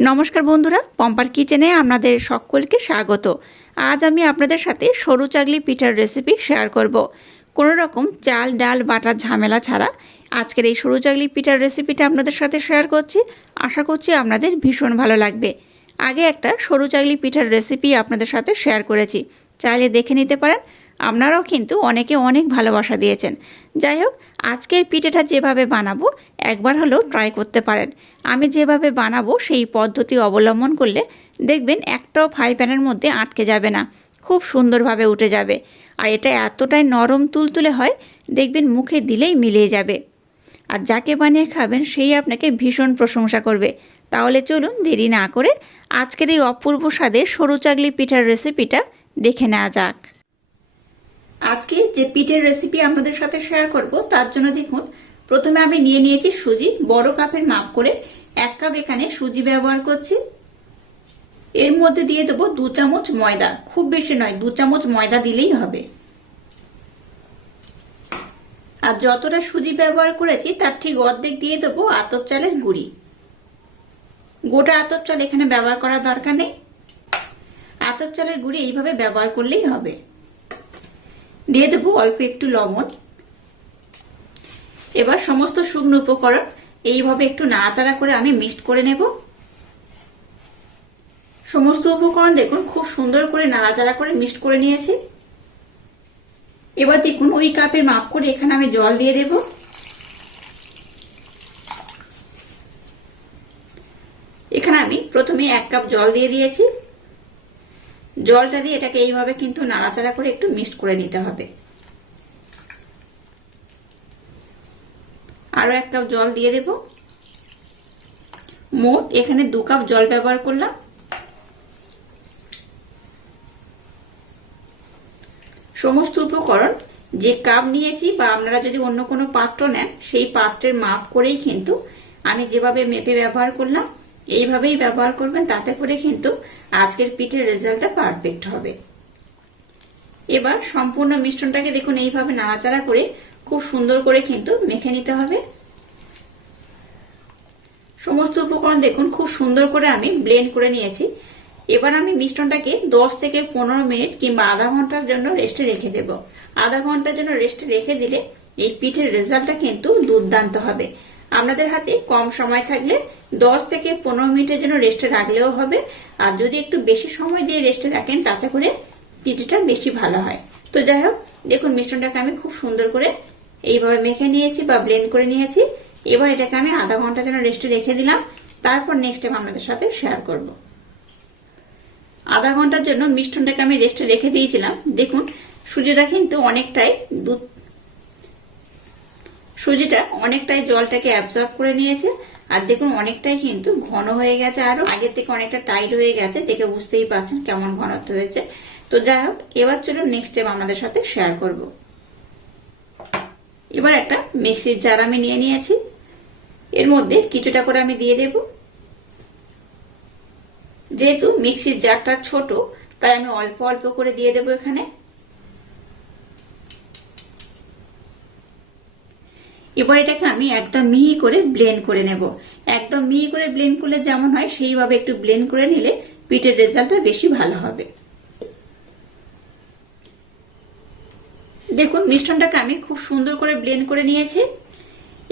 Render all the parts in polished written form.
নমস্কার বন্ধুরা, পম্পার কিচেনে আপনাদের সকলকে স্বাগত। আজ আমি আপনাদের সাথে সরু চাগলি পিঠার রেসিপি শেয়ার করব। কোনো রকম চাল ডাল বাটার ঝামেলা ছাড়া আজকের এই সরু চাগলি পিঠার রেসিপিটা আপনাদের সাথে শেয়ার করছি। আশা করছি আপনাদের ভীষণ ভালো লাগবে। আগে একটা সরু চাগলি পিঠার রেসিপি আপনাদের সাথে শেয়ার করেছি, চাইলে দেখে নিতে পারেন। আপনারাও কিন্তু অনেকে অনেক ভালোবাসা দিয়েছেন। যাই হোক, আজকের পিঠাটা যেভাবে বানাবো একবার হলেও ট্রাই করতে পারেন। আমি যেভাবে বানাবো সেই পদ্ধতি অবলম্বন করলে দেখবেন একটাও ফ্রাই প্যানের মধ্যে আটকে যাবে না, খুব সুন্দরভাবে উঠে যাবে। আর এটা এতটাই নরম তুলতুলে হয়, দেখবেন মুখে দিলেই মিলিয়ে যাবে। আর যাকে বানিয়ে খাবেন সেই আপনাকে ভীষণ প্রশংসা করবে। তাহলে চলুন দেরি না করে আজকের এই অপূর্ব স্বাদের সরু চাগলি পিঠার রেসিপিটা দেখে নেওয়া যাক। আজকে যে পিঠের রেসিপি আপনাদের সাথে শেয়ার করব তার জন্য দেখুন, প্রথমে আমি নিয়ে নিয়েছি সুজি। বড় কাপের মাপ করে 1 কাপ এখানে সুজি ব্যবহার করছি। এর মধ্যে দিয়ে দেবো 2 চামচ ময়দা, খুব বেশি নয়, 2 চামচ ময়দা দিলেই হবে। আর যতটা সুজি ব্যবহার করেছি তার ঠিক অর্ধেক দিয়ে দেবো আতপ চালের গুঁড়ি। গোটা আতপ চাল এখানে ব্যবহার করার দরকার নেই, আতপ চালের গুঁড়ি এইভাবে ব্যবহার করলেই হবে। দিয়ে দেবো অল্প একটু লবণ। এবার সমস্ত শুকনো উপকরণ এইভাবে একটু নাড়াচাড়া করে আমি মিক্সড করে নেব। সমস্ত উপকরণ দেখুন খুব সুন্দর করে নাড়াচাড়া করে মিক্সড করে নিয়েছি। এবার দেখুন ওই কাপের মাপ করে এখানে আমি জল দিয়ে দেব। এখানে আমি প্রথমে 1 কাপ জল দিয়ে দিয়েছি। জলটা দিয়ে এটাকে এইভাবে কিন্তু নাড়াচাড়া করে একটু মিক্সড করে নিতে হবে। আরো 1 কাপ জল দিয়ে দেব। মোট এখানে 2 কাপ জল ব্যবহার করলাম। সমস্ত উপকরণ যে কাপ নিয়েছি বা আপনারা যদি অন্য কোনো পাত্র নেন সেই পাত্রের মাপ করেই কিন্তু আমি যেভাবে মেপে ব্যবহার করলাম এইভাবেই ব্যবহার করবেন, তাতে করে কিন্তু আজকের পিঠের রেজাল্টটা পারফেক্ট হবে। এবার সম্পূর্ণ মিশ্রণটাকে দেখুন এইভাবে নাড়াচাড়া করে খুব সুন্দর করে কিন্তু মেখে নিতে হবে। সমস্ত উপকরণ দেখুন খুব সুন্দর করে আমি ব্লেন্ড করে নিয়েছি। এবার আমি মিশ্রণটাকে 10 থেকে 15 মিনিট কিংবা আধা ঘন্টার জন্য রেস্টে রেখে দেব। আধা ঘন্টার জন্য রেস্টে রেখে দিলে এই পিঠের রেজাল্টটা কিন্তু দুর্দান্ত হবে। আপনাদের হাতে কম সময় থাকলে 10 থেকে 15 মিনিটের জন্য রেস্টে রাখলেও হবে। আর যদি একটু বেশি সময় দিয়ে রেস্টে রাখেন তাতে করে পিঠেটা বেশি ভালো হয়। তো যাই হোক, দেখুন মিশ্রণটাকে আমি খুব সুন্দর করে এইভাবে মেখে নিয়েছি বা ব্লেন্ড করে নিয়েছি। এবার এটাকে আমি আধা ঘন্টার জন্য রেস্টে রেখে দিলাম। তারপর নেক্সট টাইম আপনাদের সাথে শেয়ার করব। আধা ঘন্টার জন্য মিশ্রণটাকে আমি রেস্টে রেখে দিয়েছিলাম। দেখুন সুজিটা কিন্তু অনেকটাই জলটাকে অ্যাবজর্ব করে নিয়েছে। আর দেখুন অনেকটাই কিন্তু ঘন হয়ে গেছে, আরো আগের থেকে অনেকটা টাইট হয়ে গেছে, দেখে বুঝতেই পারছেন কেমন ঘনত্ব হয়েছে। তো যাই হোক, এবার চলুন নেক্সট টাইম আপনাদের সাথে শেয়ার করব। এবার একটা মিক্সির জার আমি নিয়ে নিয়েছি। এর মধ্যে কিছুটা করে আমি দিয়ে দেব। যেহেতু মিক্সির জারটা ছোট তাই আমি অল্প অল্প করে দিয়ে দেব এখানে। এবার এটাকে আমি একদম মিহি করে ব্লেন্ড করে নেব। একদম মিহি করে ব্লেন্ড করলে যেমন হয় সেইভাবে একটু ব্লেন্ড করে নিলে পিঠের রেজাল্টটা বেশি ভালো হবে। দেখুন মিশ্রণটাকে আমি খুব সুন্দর করে ব্লেন্ড করে নিয়েছি।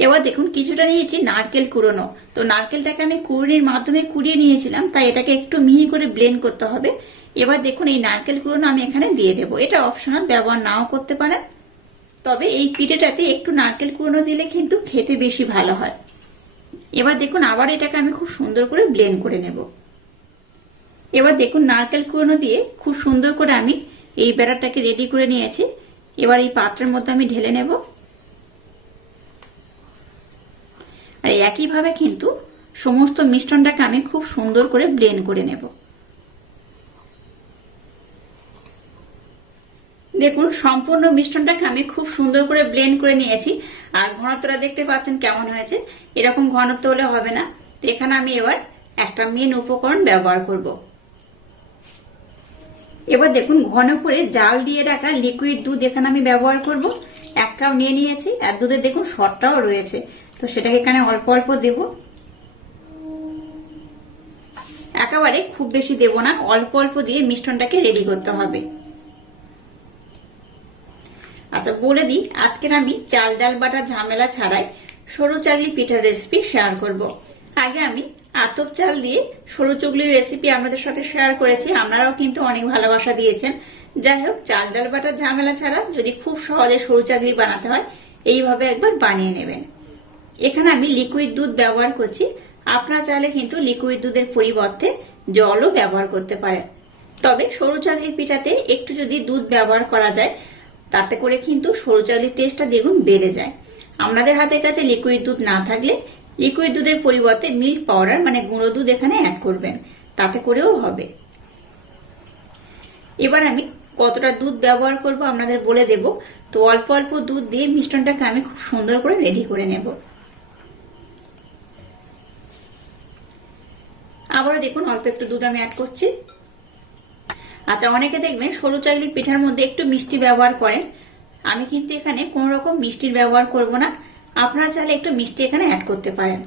এবার দেখুন কিছুটা নিয়েছি নারকেল কুড়োনো। তো নারকেলটাকে আমি কুড়ুনির মাধ্যমে কুড়িয়ে নিয়েছিলাম, তাই এটাকে একটু মিহি করে ব্লেন্ড করতে হবে। এবার দেখুন এই নারকেল কুড়োনো আমি এখানে দিয়ে দেব। এটা অপশনাল, ব্যবহার নাও করতে পারেন, তবে এই পিঠেটাতে একটু নারকেল কুড়োনো দিলে কিন্তু খেতে বেশি ভালো হয়। এবার দেখুন আবার এটাকে আমি খুব সুন্দর করে ব্লেন্ড করে নেব। এবার দেখুন নারকেল কুড়োনো দিয়ে খুব সুন্দর করে আমি এই ব্যাটারটাকে রেডি করে নিয়েছি। এবার এই পাত্রের মধ্যে আমি ঢেলে নেব। আর একইভাবে কিন্তু সমস্ত মিশ্রণটাকে আমি খুব সুন্দর করে ব্লেন্ড করে নেব। দেখুন সম্পূর্ণ মিশ্রণটাকে আমি খুব সুন্দর করে ব্লেন্ড করে নিয়েছি। আর ঘনত্বটা দেখতে পাচ্ছেন কেমন হয়েছে। এরকম ঘনত্ব হলে হবে না। তো এখানে আমি এবার একটা মেন উপকরণ ব্যবহার করব। এবার দেখুন ঘন করে জাল দিয়ে রাখা লিকুইড দুধ এখানে আমি ব্যবহার করব। 1 কাপ নিয়ে নিয়েছি। আর দুধের দেখুন শর্টটাও রয়েছে, তো সেটাকে এখানে অল্প অল্প দেব। একেবারে খুব বেশি দেব না, অল্প অল্প দিয়ে মিষ্টনটাকে রেডি করতে হবে। আচ্ছা বলে দিই, আজকের আমি চাল ডাল বাটা ঝামেলা ছাড়াই সরু চাগলি পিঠার রেসিপি শেয়ার করব। আগে আমি আতপ চাল দিয়ে সরু চুগলির রেসিপি আপনাদের সাথে শেয়ার করেছি, আপনারাও কিন্তু অনেক ভালোবাসা দিয়েছেন। যাই হোক, চাল ডাল বাটা ঝামেলা ছাড়া যদি খুব সহজে সরু চাগলি বানাতে হয়, এইভাবে একবার বানিয়ে নেবেন। এখানে আমি লিকুইড দুধ ব্যবহার করছি, আপনারা চাইলে কিন্তু লিকুইড দুধের পরিবর্তে জলও ব্যবহার করতে পারেন। তবে সরু চাগলি পিঠাতে একটু যদি দুধ ব্যবহার করা যায়, তাতে করে কিন্তু সরু চাগলির টেস্টটা দ্বিগুণ বেড়ে যায়। আপনাদের হাতের কাছে লিকুইড দুধ না থাকলে লিকুইড দুধের পরিবর্তে মিল্ক পাউডার মানে গুঁড়ো দুধ এখানে অ্যাড করবেন, তাতে করেও হবে। এবার আমি কতটা দুধ ব্যবহার করব আপনাদের বলে দেব। তো অল্প অল্প দুধ দিয়ে মিষ্টনটাকে আমি খুব সুন্দর করে রেডি করে নেব। আবারও দেখুন অল্প একটু দুধ আমি অ্যাড করছি। আচ্ছা, অনেকে দেখবেন সরু চাগলি পিঠার মধ্যে একটু মিষ্টি ব্যবহার করেন, আমি কিন্তু এখানে কোনো রকম মিষ্টির ব্যবহার করব না। আপনারা চাইলে একটু মিষ্টি এখানে অ্যাড করতে পারেন।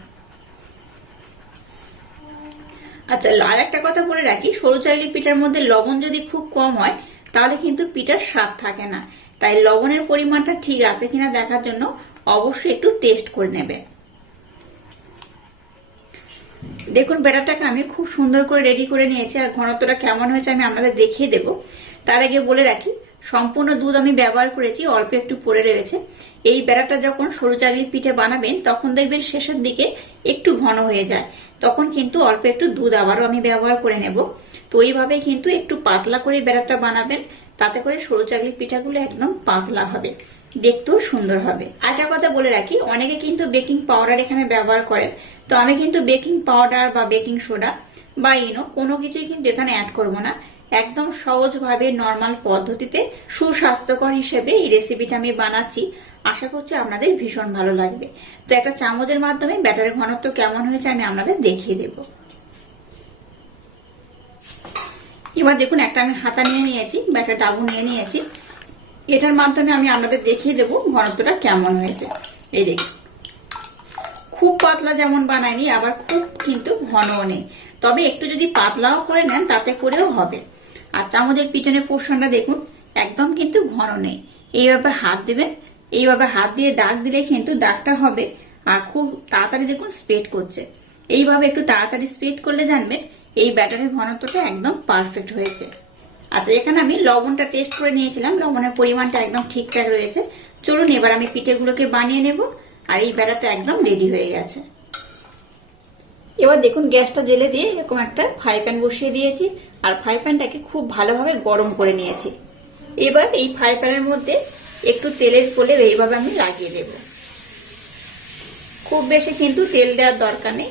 আচ্ছা, আর একটা কথা বলে রাখি, সরু চাগলি পিঠার মধ্যে লবণ যদি খুব কম হয় তাহলে কিন্তু পিঠার স্বাদ থাকে না। তাই লবণের পরিমাণটা ঠিক আছে কিনা দেখার জন্য অবশ্যই একটু টেস্ট করে নেবে। দেখুন ব্যাটারটাকে আমি খুব সুন্দর করে রেডি করে নিয়েছি, আর ঘনত্বটা কেমন হয়েছে আমি আপনাদের দেখিয়ে দেব। তার আগে বলে রাখি, সম্পূর্ণ দুধ আমি ব্যবহার করেছি, অল্প একটু পড়ে রয়েছে। এই ব্যাটারটা যখন সরু চাগলি পিঠে বানাবেন তখন দেখবেন শেষের দিকে একটু ঘন হয়ে যায়, তখন কিন্তু অল্প একটু দুধ আবারও আমি ব্যবহার করে নেব। তো এইভাবে কিন্তু একটু পাতলা করে ব্যাটারটা বানাবেন, তাতে করে সরু চাগলি পিঠাগুলো একদম পাতলা হবে, দেখতেও সুন্দর হবে। আর একটা কথা বলে রাখি, অনেকে কিন্তু বেকিং পাউডার এখানে ব্যবহার করেন, তো আমি কিন্তু বেকিং পাউডার বা বেকিং সোডা বা ইনো কোনো কিছুই কিন্তু এখানে অ্যাড করব না। একদম সহজভাবে নর্মাল পদ্ধতিতে সুস্বাস্থ্যকর হিসেবে এই রেসিপিটা আমি বানাচ্ছি, আশা করছি আপনাদের ভীষণ ভালো লাগবে। তো একটা চামচের মাধ্যমে ব্যাটারের ঘনত্ব কেমন হয়েছে আমি আপনাদের দেখিয়ে দেব। এবার দেখুন একটা আমি হাতা নিয়ে নিয়েছি, ব্যাটার ডাবু নিয়ে নিয়েছি, এটার মাধ্যমে আমি আপনাদের দেখিয়ে দেব ঘনত্বটা কেমন হয়েছে। এই দেখুন, খুব পাতলা যেমন বানায়নি, আবার খুব কিন্তু ঘনও নেই, তবে একটু যদি পাতলাও করে নেন তাতে করেও হবে। আর চামচের পিছনের পোর্শনটা দেখুন একদম কিন্তু ঘন নেই। এইভাবে হাত দেবেন, এইভাবে হাত দিয়ে দাগ দিলে কিন্তু দাগটা হবে আর খুব তাড়াতাড়ি দেখুন স্প্রেড করছে। এইভাবে একটু তাড়াতাড়ি স্প্রেড করলে জানবেন এই ব্যাটারের ঘনত্বটা একদম পারফেক্ট হয়েছে। আচ্ছা, এখানে আমি লবণটা টেস্ট করে নিয়েছিলাম, লবণের পরিমাণটা একদম ঠিকঠাক রয়েছে। চলুন এবার আমি পিঠেগুলোকে বানিয়ে নেব, আর এই ব্যাটারটা একদম রেডি হয়ে গেছে। এবার দেখুন গ্যাসটা জেলে দিয়ে এরকম একটা ফ্রাই প্যান বসিয়ে দিয়েছি, আর ফ্রাই প্যানটাকে খুব ভালোভাবে গরম করে নিয়েছি। এবার এই ফ্রাই প্যানের মধ্যে একটু তেলের প্রলেপ এইভাবে আমি লাগিয়ে দেব। খুব বেশি কিন্তু তেল দেওয়ার দরকার নেই,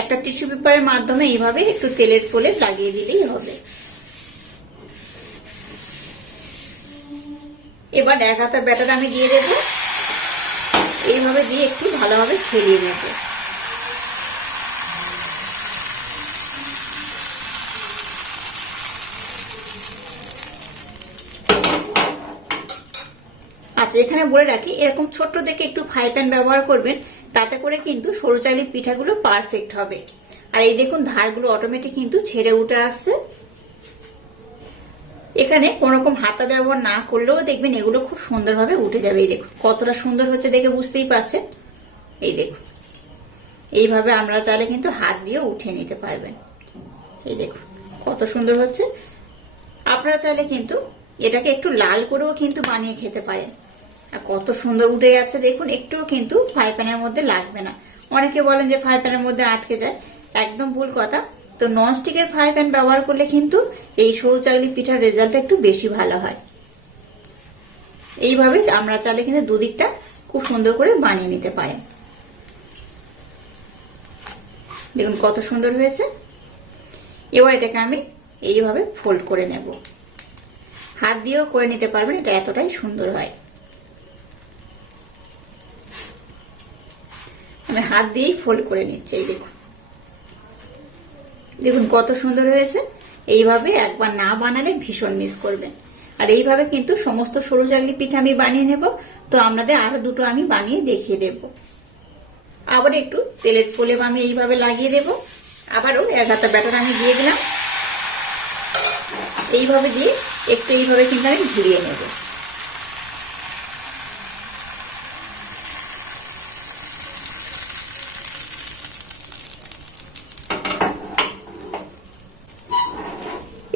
একটা টিস্যু পেপারের মাধ্যমে এইভাবে একটু তেলের প্রলেপ লাগিয়ে দিলেই হবে। এবার এক হাতা ব্যাটার আমি দিয়ে দেব, এইভাবে দিয়ে একটু ভালোভাবে ফেলিয়ে নেব। আচ্ছা, এখানে বলে রাখি এরকম ছোট্ট দেখে একটু ফ্রাই প্যান ব্যবহার করবেন, তাতে করে কিন্তু সরু চাগলির পিঠাগুলো পারফেক্ট হবে। আর এই দেখুন ধারগুলো অটোমেটিক কিন্তু ছেড়ে উঠে আসছে। এখানে কোন রকম হাতা ব্যবহার না করলেও দেখবেন এগুলো খুব সুন্দরভাবে উঠে যাবে। এই দেখুন কতটা সুন্দর হচ্ছে, দেখে বুঝতেই পারছেন। এই দেখুন এইভাবে আমরা চাইলে কিন্তু হাত দিয়ে উঠিয়ে নিতে পারবেন। এই দেখুন কত সুন্দর হচ্ছে। আপনারা চাইলে কিন্তু এটাকে একটু লাল করেও কিন্তু বানিয়ে খেতে পারেন। আর কত সুন্দর উঠে যাচ্ছে দেখুন, একটুও কিন্তু ফ্রাই প্যানের মধ্যে লাগবে না। অনেকে বলেন যে ফ্রাই প্যানের মধ্যে আটকে যায়, একদম ভুল কথা। তো ননস্টিকের ফ্রাই প্যান ব্যবহার করলে কিন্তু এই সরু চাগলি পিঠার রেজাল্ট একটু বেশি ভালো হয়। এইভাবে আমরা চাইলে কিন্তু দুদিকটা খুব সুন্দর করে বানিয়ে নিতে পারেন। দেখুন কত সুন্দর হয়েছে। এবার এটাকে আমি এইভাবে ফোল্ড করে নেব, হাত দিয়েও করে নিতে পারবেন, এটা এতটাই সুন্দর হয়। আমি হাত দিয়েই ফোল্ড করে নিচ্ছি। এই দেখুন, দেখুন কত সুন্দর হয়েছে। এইভাবে একবার না বানালে ভীষণ মিস করবেন। আর এইভাবে কিন্তু সমস্ত সরু চাগলি পিঠা আমি বানিয়ে নেব। তো আপনাদের আরো দুটো আমি বানিয়ে দেখিয়ে দেব। আবার একটু তেলের প্রলেপ আমি এইভাবে লাগিয়ে দেব। আবারও 1 হাতা ব্যাটার আমি দিয়ে দিলাম। এইভাবে দিয়ে একটু এইভাবে কিন্তু আমি ঘুরিয়ে নেব।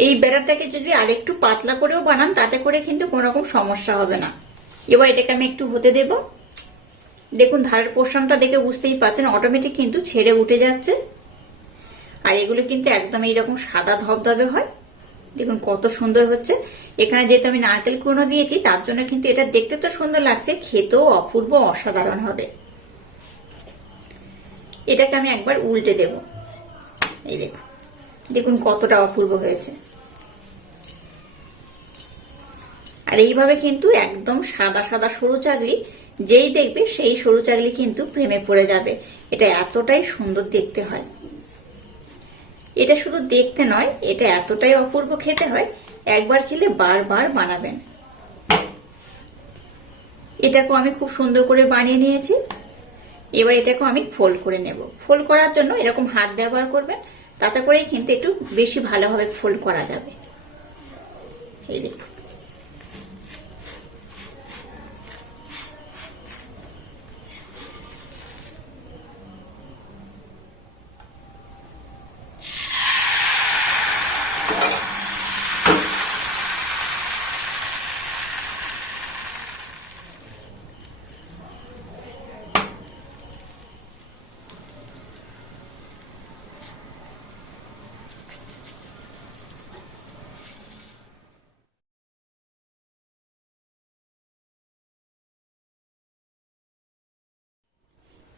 এই ব্যাটারটাকে যদি আরেকটু পাতলা করেও বানান তাতে করে কিন্তু কোনো রকম সমস্যা হবে না। এবার এটাকে আমি একটু হতে দেব। দেখুন ধারের পোর্শনটা দেখে বুঝতেই পারছেন অটোমেটিক কিন্তু ছেড়ে উঠে যাচ্ছে। আর এগুলো কিন্তু একদম এইরকম সাদা ধবধবে হয়। দেখুন কত সুন্দর হচ্ছে। এখানে যেহেতু আমি নারকেল কুড়নো দিয়েছি তার জন্য কিন্তু এটা দেখতে তো সুন্দর লাগছে, খেতেও অপূর্ব অসাধারণ হবে। এটাকে আমি একবার উল্টে দেব। এই দেখুন, দেখুন কতটা অপূর্ব হয়েছে। আর এইভাবে কিন্তু একদম সাদা সাদা সরু চাকলি যেই দেখবে সেই সরু চাকলি কিন্তু প্রেমে পড়ে যাবে। এটা এতটাই সুন্দর দেখতে হয়। এটা শুধু দেখতে নয়, এটা এতটাই অপূর্ব খেতে হয়, একবার খেলে বারবার বানাবেন। এটাকেও আমি খুব সুন্দর করে বানিয়ে নিয়েছি। এবার এটাকেও আমি ফোল্ড করে নেব। ফোল্ড করার জন্য এরকম হাত ব্যবহার করবেন, তাতে করেই কিন্তু একটু বেশি ভালোভাবে ফোল্ড করা যাবে। এই দেখুন,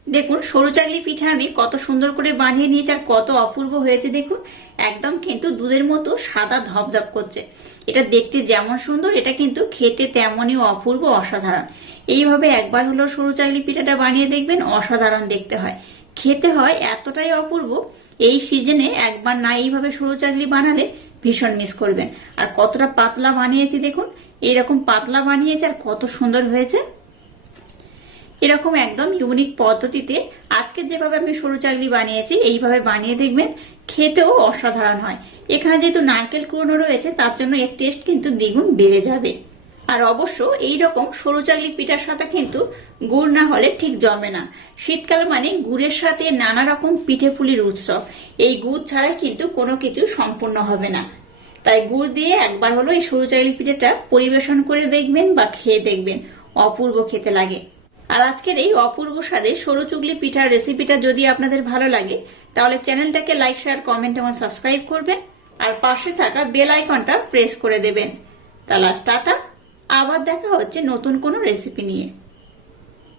দেখুন সরু চাকলি পিঠা আমি কত সুন্দর করে বানিয়ে নিয়েছি আর কত অপূর্ব হয়েছে। দেখুন একদম কিন্তু দুধের মতো সাদা ধপধপ করছে। এটা দেখতে যেমন সুন্দর, এটা কিন্তু খেতে তেমনই অপূর্ব অসাধারণ। এইভাবে একবার হলো সরু চাকলি পিঠাটা বানিয়ে দেখবেন, অসাধারণ দেখতে হয়, খেতে হয় এতটাই অপূর্ব। এই সিজনে একবার না এইভাবে সরু চাকলি বানালে ভীষণ মিস করবেন। আর কতটা পাতলা বানিয়েছি দেখুন, এইরকম পাতলা বানিয়েছে আর কত সুন্দর হয়েছে। এরকম একদম ইউনিক পদ্ধতিতে আজকে যেভাবে আমি সরু চাকলি বানিয়েছি এইভাবে বানিয়ে দেখবেন, খেতেও অসাধারণ হয়। এখানে যেহেতু নারকেল কুড়নো রয়েছে তার জন্য এর টেস্ট কিন্তু দ্বিগুণ বেড়ে যাবে। আর অবশ্য এইরকম সরু চাকলি পিঠার সাথে কিন্তু গুড় না হলে ঠিক জমে না। শীতকাল মানে গুড়ের সাথে নানা রকম পিঠে পুলির উৎসব। এই গুড় ছাড়া কিন্তু কোনো কিছু সম্পূর্ণ হবে না। তাই গুড় দিয়ে একবার হলো এই সরু চাকলি পিঠাটা পরিবেশন করে দেখবেন বা খেয়ে দেখবেন, অপূর্ব খেতে লাগে। আর আজকের এই অপূর্ব স্বাদের সরু চুগলি পিঠার রেসিপিটা যদি আপনাদের ভালো লাগে তাহলে চ্যানেলটাকে লাইক, শেয়ার, কমেন্ট এবং সাবস্ক্রাইব করবেন আর পাশে থাকা বেল আইকনটা প্রেস করে দেবেন। তাহলে টাটা, আবার দেখা হচ্ছে নতুন কোনো রেসিপি নিয়ে।